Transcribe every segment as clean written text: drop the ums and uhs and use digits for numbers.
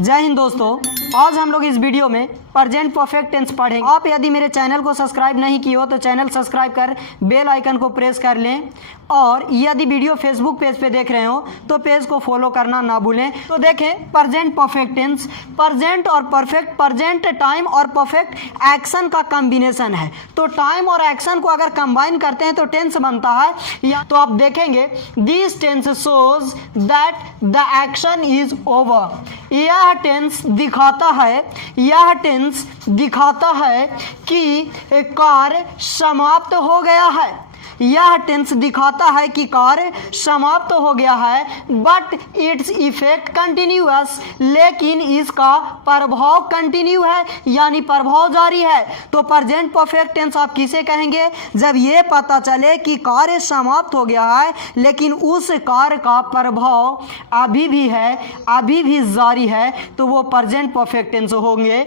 जय हिंद दोस्तों, आज हम लोग इस वीडियो में प्रेजेंट परफेक्ट टेंस पढ़ेंगे। आप यदि मेरे चैनल को सब्सक्राइब नहीं किए हो तो चैनल सब्सक्राइब कर बेल आइकन को प्रेस कर लें, और यदि वीडियो फेसबुक पेज पे देख रहे हो तो पेज को फॉलो करना ना भूलें। तो देखें, प्रेजेंट परफेक्ट टेंस प्रेजेंट और परफेक्ट, प्रेजेंट टाइम और परफेक्ट एक्शन का कॉम्बिनेशन है। तो टाइम और एक्शन को अगर कंबाइन करते हैं तो टेंस बनता है। या तो आप देखेंगे, this tense shows that the action is over. यह टेंस दिखाता है कि कार्य समाप्त हो गया है। यह टेंस दिखाता है कि कार्य समाप्त हो गया है, बट इट्स इफेक्ट कंटिन्यूअस, लेकिन इसका प्रभाव कंटिन्यू है, यानी प्रभाव जारी है। तो प्रेजेंट परफेक्ट टेंस आप किसे कहेंगे? जब ये पता चले कि कार्य समाप्त हो गया है लेकिन उस कार्य का प्रभाव अभी भी है, अभी भी जारी है, तो वो प्रेजेंट परफेक्ट टेंस होंगे।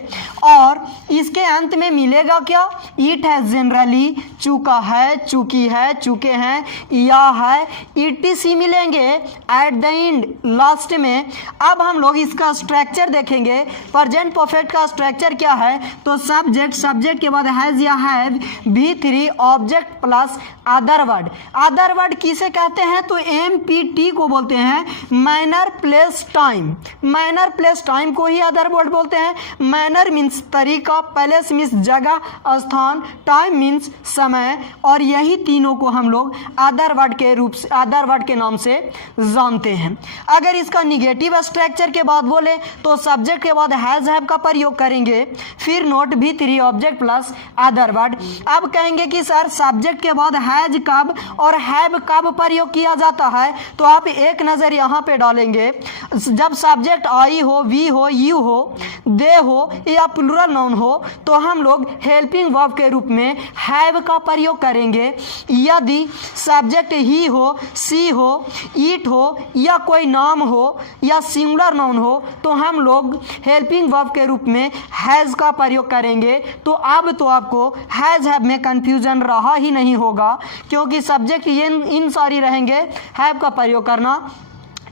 और इसके अंत में मिलेगा क्या? इट है जनरली, चुका है, चुकी है, चुके हैं, या है, ईटीसी मिलेंगे एट द एंड, लास्ट में। अब हम लोग इसका स्ट्रक्चर देखेंगे। प्रेजेंट परफेक्ट का स्ट्रक्चर क्या है? तो सब्जेक्ट के बाद हैज या have, V3 object plus other word. Other word किसे कहते हैं? तो MPT को बोलते हैं, manner place time. Manner place time को ही अदर वर्ड बोलते हैं। मैनर मीन्स तरीका, प्लेस मीन्स जगह, स्थान, टाइम मीन्स समय, और यही तीनों को हम लोग अदर वर्ड के रूप से, अदर वर्ड के नाम से जानते हैं। अगर इसका निगेटिव स्ट्रक्चर के बाद बोले तो सब्जेक्ट के बाद हैज हैव का प्रयोग करेंगे, फिर note V3 object plus other word. अब कहेंगे कि सर सब्जेक्ट के बाद हैज कब और हैव कब प्रयोग किया जाता है? तो आप एक नज़र यहाँ पे डालेंगे। जब सब्जेक्ट आई हो, वी हो, यू हो, दे हो या प्लूरल नाउन हो तो हम लोग हेल्पिंग वर्ब के रूप में हैव का प्रयोग करेंगे। यदि सब्जेक्ट ही हो, सी हो, ईट हो, या कोई नाम हो या सिंगुलर नाउन हो तो हम लोग हेल्पिंग वर्ब के रूप में हैज़ का प्रयोग करेंगे। तो अब तो आपको हैज़ हैव में कंफ्यूजन रहा ही नहीं होगा, क्योंकि सब्जेक्ट ये इन सारी रहेंगे, हैव का प्रयोग करना।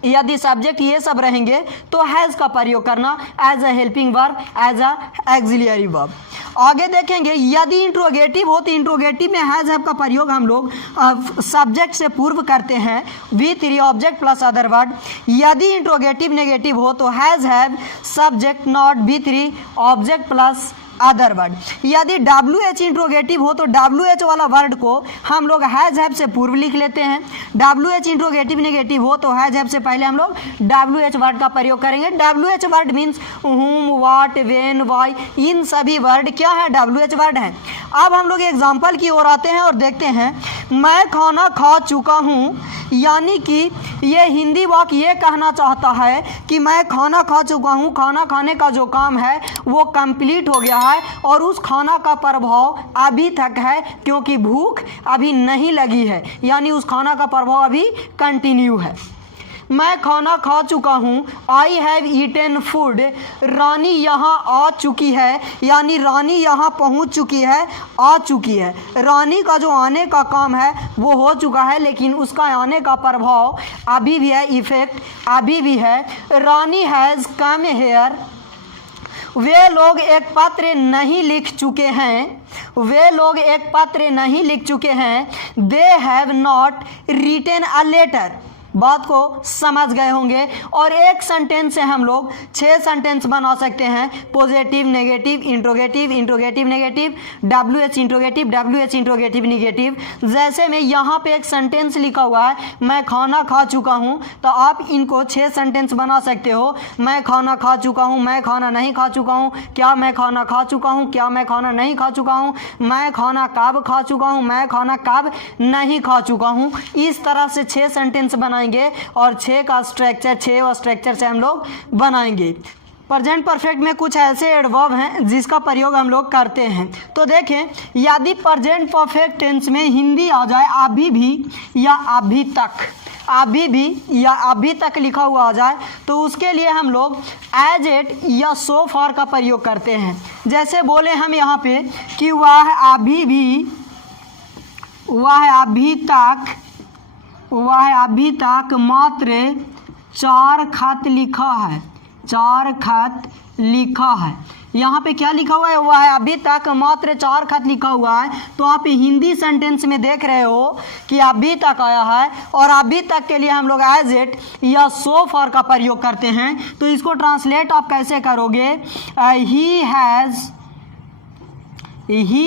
यदि सब्जेक्ट ये सब रहेंगे तो हैज़ का प्रयोग करना as a helping verb, as a auxiliary verb. आगे देखेंगे, यदि इंट्रोगेटिव हो तो इंट्रोगेटिव में हैज हैव का प्रयोग हम लोग सब्जेक्ट से पूर्व करते हैं, V3 object plus other word. यदि इंट्रोगेटिव नेगेटिव हो तो has have subject not V3 object plus other word. यदि WH इंट्रोगेटिव हो तो WH वाला वर्ड को हम लोग हैज हैव से पूर्व लिख लेते हैं। WH इंट्रोगेटिव नेगेटिव हो तो हैज हैव से पहले हम लोग WH वर्ड का प्रयोग करेंगे। WH word means whom, what, when, why, इन सभी वर्ड क्या है? WH वर्ड है। अब हम लोग एग्जाम्पल की ओर आते हैं और देखते हैं, मैं खाना खा चुका हूँ, यानी कि ये हिंदी वाक्य ये कहना चाहता है कि मैं खाना खा चुका हूँ। खाना खाने का जो काम है वो कंप्लीट हो गया है और उस खाना का प्रभाव अभी तक है, क्योंकि भूख अभी नहीं लगी है, यानी उस खाना का प्रभाव अभी कंटिन्यू है। मैं खाना खा चुका हूँ, आई हैव ईटन फूड। रानी यहाँ आ चुकी है, यानी रानी यहाँ पहुँच चुकी है, आ चुकी है। रानी का जो आने का काम है वो हो चुका है, लेकिन उसका आने का प्रभाव अभी भी है, इफेक्ट अभी भी है। रानी हैज़ कम हेयर। वे लोग एक पत्र नहीं लिख चुके हैं, वे लोग एक पत्र नहीं लिख चुके हैं। They have not written a letter. बात को समझ गए होंगे। और एक सेंटेंस से हम लोग 6 सेंटेंस बना सकते हैं, positive, negative, interrogative, interrogative negative, WH interrogative, WH interrogative negative. जैसे में यहाँ पे एक सेंटेंस लिखा हुआ है, मैं खाना खा चुका हूँ, तो आप इनको 6 सेंटेंस बना सकते हो। मैं खाना खा चुका हूँ, मैं खाना नहीं खा चुका हूँ, क्या मैं खाना खा चुका हूँ, क्या मैं खाना नहीं खा चुका हूँ, मैं खाना कब खा चुका हूँ, मैं खाना कब नहीं खा चुका हूँ। इस तरह से 6 सेंटेंस बनाएंगे और 6 का स्ट्रक्चर, 6 स्ट्रक्चर से हम लोग बनाएंगे। प्रेजेंट परफेक्ट में कुछ ऐसे एडवर्ब हैं जिसका प्रयोग हम लोग करते हैं। तो देखें, यदि प्रेजेंट परफेक्ट टेंस में हिंदी आ जाए अभी भी या अभी तक, अभी भी या अभी तक लिखा हुआ आ जाए तो उसके लिए हम लोग एज एट या सो फार का प्रयोग करते हैं। जैसे बोले हम यहाँ पे कि वह अभी भी, वह अभी तक, वह अभी तक मात्र 4 खत लिखा है, 4 खत लिखा है। यहाँ पे क्या लिखा हुआ है? वह है अभी तक मात्र 4 खत लिखा हुआ है। तो आप हिंदी सेंटेंस में देख रहे हो कि अभी तक आया है, और अभी तक के लिए हम लोग एज इट या सो फार का प्रयोग करते हैं। तो इसको ट्रांसलेट आप कैसे करोगे? He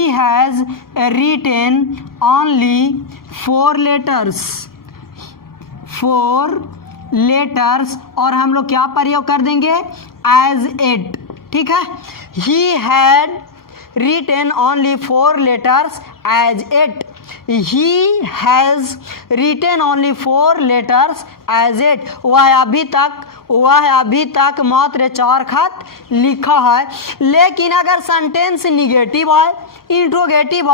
has written only 4 letters, और हम लोग क्या प्रयोग कर देंगे? As it. ठीक है, he had written only 4 letters as it. He has written only 4 letters as it. वह अभी तक मात्र 4 खत लिखा है। लेकिन अगर सेंटेंस निगेटिव है, इंट्रोगेटिव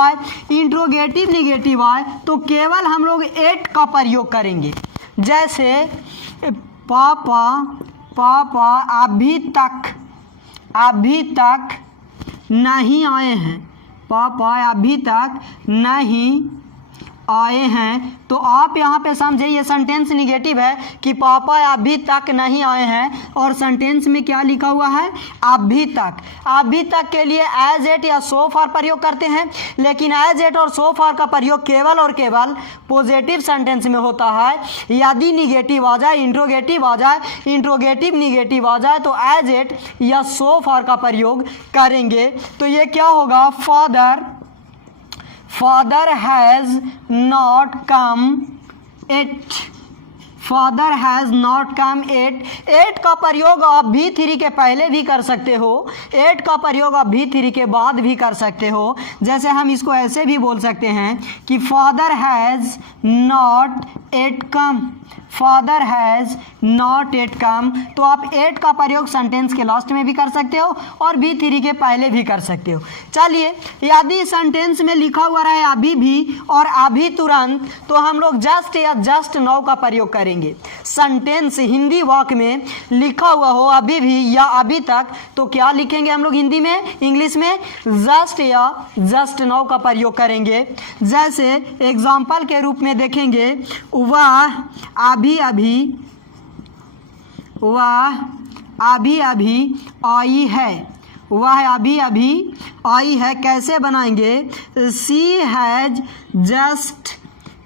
निगेटिव है, तो केवल हम लोग एट का प्रयोग करेंगे। जैसे पापा अभी तक नहीं आए हैं। पापा अभी तक नहीं आए हैं। तो आप यहाँ पे समझे ये सेंटेंस निगेटिव है कि पापा अभी तक नहीं आए हैं, और सेंटेंस में क्या लिखा हुआ है? अभी तक। अभी तक के लिए एज एट या सो फार प्रयोग करते हैं, लेकिन एज एट और सो फार का प्रयोग केवल और केवल पॉजिटिव सेंटेंस में होता है। यदि निगेटिव आ जाए, इंट्रोगेटिव निगेटिव आ जाए, तो एज एट या सो फार का प्रयोग करेंगे। तो ये क्या होगा? Father has not come yet. Father has not come yet. 8 का प्रयोग आप भी 3 के पहले भी कर सकते हो, 8 का प्रयोग आप भी 3 के बाद भी कर सकते हो। जैसे हम इसको ऐसे भी बोल सकते हैं कि Father has not yet come. Father has not yet come. तो आप 8 का प्रयोग सेंटेंस के लास्ट में भी कर सकते हो और भी 3 के पहले भी कर सकते हो। चलिए, यदि सेंटेंस में लिखा हुआ रहे अभी भी और अभी तुरंत, तो हम लोग जस्ट या जस्ट नाउ का प्रयोग करेंगे। सेंटेंस हिंदी वाक्य में लिखा हुआ हो अभी भी या अभी तक, तो क्या लिखेंगे हम लोग हिंदी में, इंग्लिश में? जस्ट या जस्ट नाउ का प्रयोग करेंगे। जैसे एग्जाम्पल के रूप में देखेंगे, वह अभी अभी आई है। वह अभी अभी आई है। कैसे बनाएंगे? She has just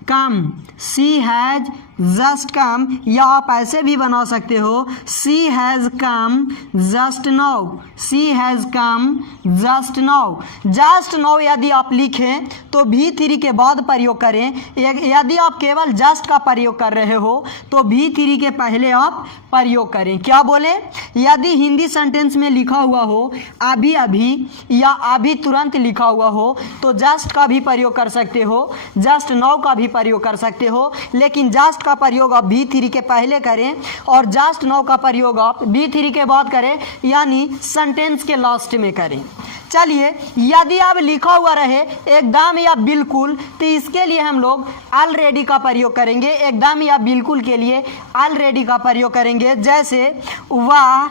come. She has just come, या आप ऐसे भी बना सकते हो, she has come just now. She has come just now. Just now यदि आप लिखें तो भी 3 के बाद प्रयोग करें। यदि आप केवल जस्ट का प्रयोग कर रहे हो तो भी 3 के पहले आप प्रयोग करें। क्या बोले? यदि हिंदी सेंटेंस में लिखा हुआ हो अभी अभी या अभी तुरंत लिखा हुआ हो, तो जस्ट का भी प्रयोग कर सकते हो, जस्ट नाउ का भी प्रयोग कर सकते हो, लेकिन जस्ट का प्रयोग आप भी 3 के पहले करें और जस्ट नाउ का प्रयोग आप भी 3 के बाद करें, यानी सेंटेंस के लास्ट में करें। चलिए, यदि अब लिखा हुआ रहे एकदम या बिल्कुल, तो इसके लिए हम लोग ऑलरेडी का प्रयोग करेंगे। एकदम या बिल्कुल के लिए ऑलरेडी का प्रयोग करेंगे। जैसे वह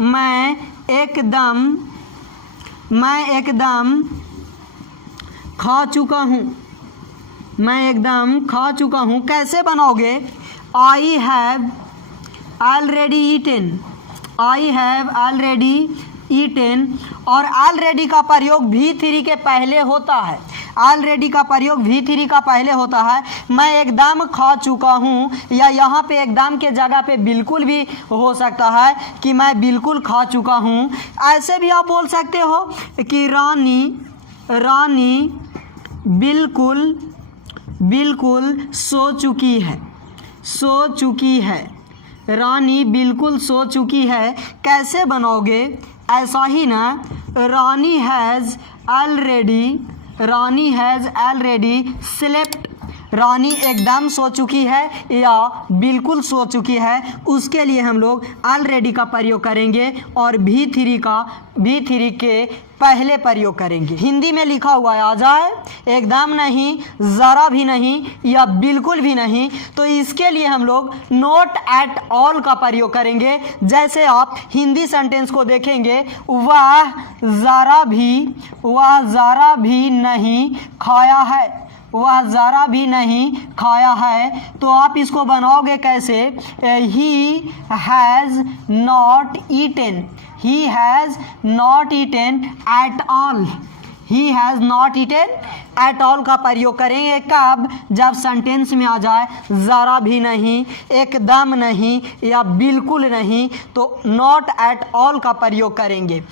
मैं एकदम खा चुका हूँ। मैं एकदम खा चुका हूँ। कैसे बनाओगे? I have already eaten. I have already eaten, और ऑलरेडी का प्रयोग भी 3 के पहले होता है। ऑलरेडी का प्रयोग भी 3 का पहले होता है। मैं एकदम खा चुका हूँ, या यहाँ पे एकदम के जगह पे बिल्कुल भी हो सकता है कि मैं बिल्कुल खा चुका हूँ। ऐसे भी आप बोल सकते हो कि रानी बिल्कुल सो चुकी है। रानी बिल्कुल सो चुकी है। कैसे बनाओगे? ऐसा ही ना, रानी हैज़ ऑलरेडी स्लेप्ट। रानी एकदम सो चुकी है या बिल्कुल सो चुकी है, उसके लिए हम लोग ऑलरेडी का प्रयोग करेंगे और भी 3 के पहले प्रयोग करेंगे। हिंदी में लिखा हुआ आ जाए एकदम नहीं, ज़रा भी नहीं या बिल्कुल भी नहीं, तो इसके लिए हम लोग नॉट एट ऑल का प्रयोग करेंगे। जैसे आप हिंदी सेंटेंस को देखेंगे, वह ज़रा भी नहीं खाया है। वह ज़रा भी नहीं खाया है। तो आप इसको बनाओगे कैसे? He has not eaten, he has not eaten at all, he has not eaten at all का प्रयोग करेंगे कब? जब सेंटेंस में आ जाए ज़रा भी नहीं, एकदम नहीं या बिल्कुल नहीं, तो नॉट एट ऑल का प्रयोग करेंगे।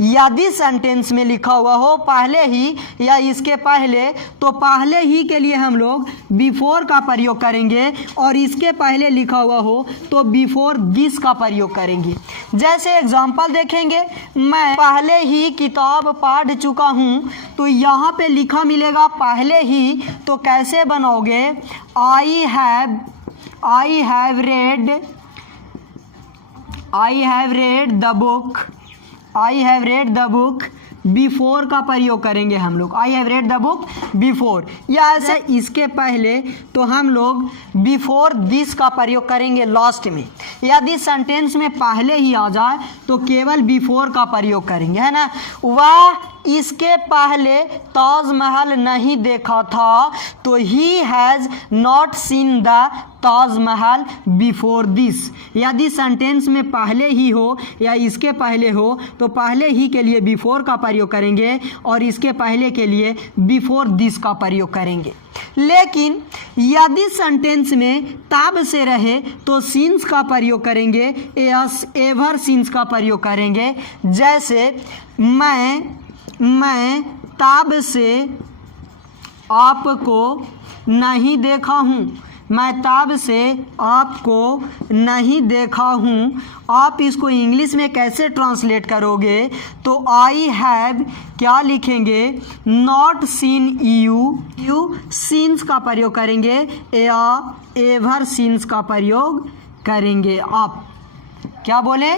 यदि सेंटेंस में लिखा हुआ हो पहले ही या इसके पहले, तो पहले ही के लिए हम लोग बिफोर का प्रयोग करेंगे, और इसके पहले लिखा हुआ हो तो बिफोर दिस का प्रयोग करेंगे। जैसे एग्जाम्पल देखेंगे, मैं पहले ही किताब पढ़ चुका हूँ, तो यहाँ पे लिखा मिलेगा पहले ही, तो कैसे बनाओगे? I have read the book, I have read the book before का प्रयोग करेंगे हम लोग, I have read the book before. या ऐसे इसके पहले तो हम लोग बिफोर दिस का प्रयोग करेंगे लास्ट में। यदि सेंटेंस में पहले ही आ जाए तो केवल बिफोर का प्रयोग करेंगे, है ना। वह इसके पहले ताजमहल नहीं देखा था, तो ही has not seen the Taj Mahal before this. यदि सेंटेंस में पहले ही हो या इसके पहले हो तो पहले ही के लिए बिफोर का प्रयोग करेंगे और इसके पहले के लिए बिफोर दिस का प्रयोग करेंगे। लेकिन यदि सेंटेंस में तब से रहे तो सिंस का प्रयोग करेंगे या एवर सिंस का प्रयोग करेंगे। जैसे मैं तब से आपको नहीं देखा हूँ, मैं तब से आपको नहीं देखा हूँ। आप इसको इंग्लिश में कैसे ट्रांसलेट करोगे? तो आई हैव क्या लिखेंगे? नॉट सीन यू सीन्स का प्रयोग करेंगे या एवर सीन्स का प्रयोग करेंगे। आप क्या बोले?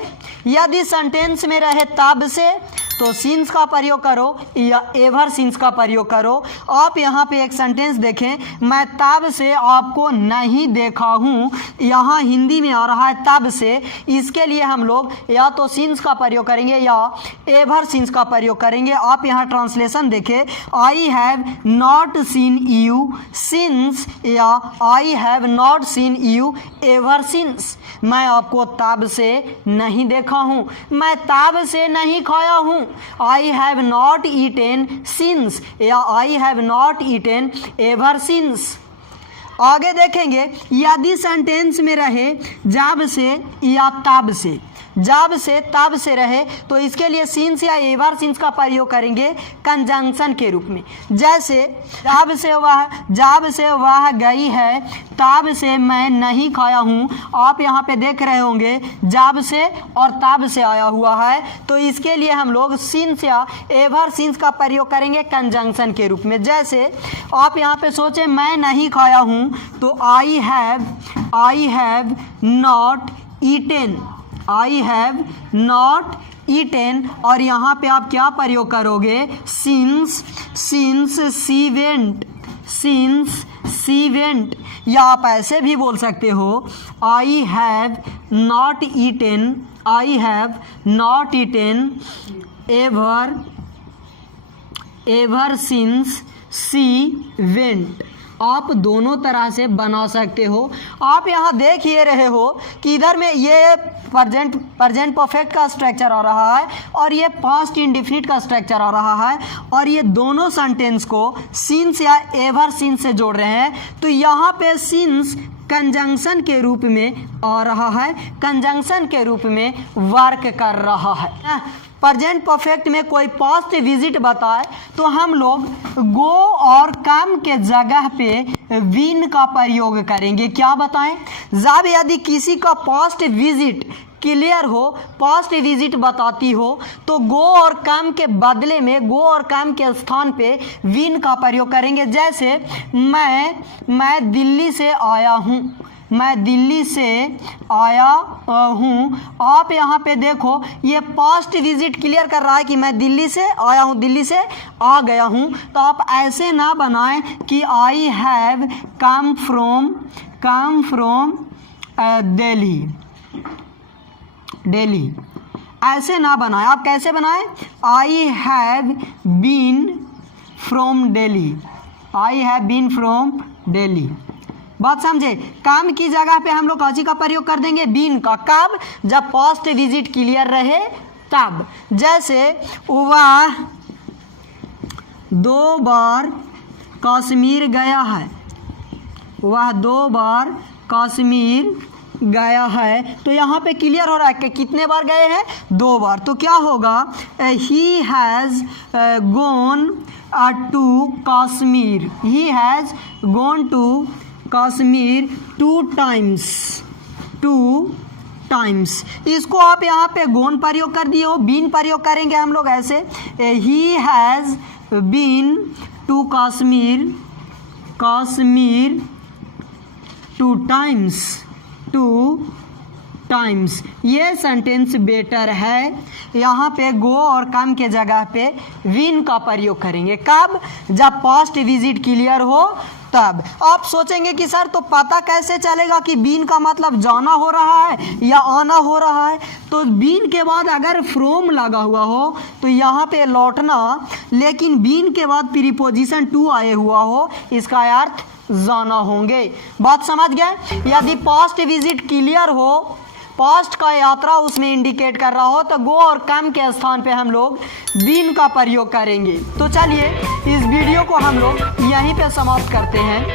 यदि सेंटेंस में रहे तब से तो सिंस का प्रयोग करो या एवर सिंस का प्रयोग करो। आप यहाँ पे एक सेंटेंस देखें, मैं तब से आपको नहीं देखा हूँ, यहाँ हिंदी में आ रहा है तब से, इसके लिए हम लोग या तो सिंस का प्रयोग करेंगे या एवर सिंस का प्रयोग करेंगे। आप यहाँ ट्रांसलेशन देखें, I have not seen you since या I have not seen you ever since. मैं आपको तब से नहीं देखा हूँ, मैं तब से नहीं खाया हूँ। I have not eaten since या I have not eaten ever since. आगे देखेंगे, यदि सेंटेंस में रहे जब से या तब से, जब से तब से रहे तो इसके लिए सिंस या एवर सिंस का प्रयोग करेंगे कंजंक्शन के रूप में। जैसे जब से वह गई है, तब से मैं नहीं खाया हूँ। आप यहाँ पे देख रहे होंगे जब से और तब से आया हुआ है, तो इसके लिए हम लोग सिंस या एवर सिंस का प्रयोग करेंगे कंजंक्शन के रूप में। जैसे आप यहाँ पे सोचें, मैं नहीं खाया हूँ, तो आई have not eaten, I have not eaten, और यहाँ पे आप क्या प्रयोग करोगे? सिंस सी वेंट, या आप ऐसे भी बोल सकते हो, I have not eaten ever since she went. आप दोनों तरह से बना सकते हो। आप यहाँ देख ये रहे हो कि इधर में ये प्रेजेंट परफेक्ट का स्ट्रक्चर आ रहा है और ये पास्ट इंडेफिनिट का स्ट्रक्चर आ रहा है, और ये दोनों सेंटेंस को सिंस या एवर सिंस से जोड़ रहे हैं। तो यहाँ पे सिंस कंजंक्शन के रूप में आ रहा है, कंजंक्शन के रूप में वर्क कर रहा है। प्रेजेंट परफेक्ट में कोई पास्ट विजिट बताए तो हम लोग गो और कम के जगह पे विन का प्रयोग करेंगे। क्या बताएं? जब यदि किसी का पास्ट विजिट क्लियर हो, पास्ट विजिट बताती हो, तो गो और कम के बदले में, गो और कम के स्थान पे विन का प्रयोग करेंगे। जैसे मैं दिल्ली से आया हूँ, मैं दिल्ली से आया हूँ। आप यहाँ पे देखो ये पास्ट विजिट क्लियर कर रहा है कि मैं दिल्ली से आया हूँ, दिल्ली से आ गया हूँ। तो आप ऐसे ना बनाएं कि I have come from Delhi, ऐसे ना बनाएं। आप कैसे बनाएं? I have been from Delhi, I have been from Delhi. बात समझे। काम की जगह पे हम लोग कौची का प्रयोग कर देंगे, बीन का। कब, जब पास्ट विजिट क्लियर रहे तब। जैसे वह 2 बार कश्मीर गया है, वह 2 बार कश्मीर गया है। तो यहाँ पे क्लियर हो रहा है कि कितने बार गए हैं, 2 बार। तो क्या होगा, he has gone to Kashmir, he has gone to Kashmir 2 times. इसको आप यहाँ पे गोन प्रयोग कर दिए हो, बीन प्रयोग करेंगे हम लोग ऐसे, he has been to Kashmir 2 times. ये सेंटेंस बेटर है। यहाँ पे गो और कम के जगह पे विन का प्रयोग करेंगे। कब, जब पास्ट विजिट क्लियर हो तब। आप सोचेंगे कि सर तो पता कैसे चलेगा कि बीन का मतलब जाना हो रहा है या आना हो रहा है। तो बीन के बाद अगर फ्रॉम लगा हुआ हो तो यहाँ पे लौटना, लेकिन बीन के बाद प्रीपोजिशन टू आए हुआ हो, इसका अर्थ जाना होंगे। बात समझ गए। यदि पास्ट विजिट क्लियर हो, पास्ट का यात्रा उसमें इंडिकेट कर रहा हो, तो गो और कम के स्थान पे हम लोग बीन का प्रयोग करेंगे। तो चलिए इस वीडियो को हम लोग यहीं पे समाप्त करते हैं।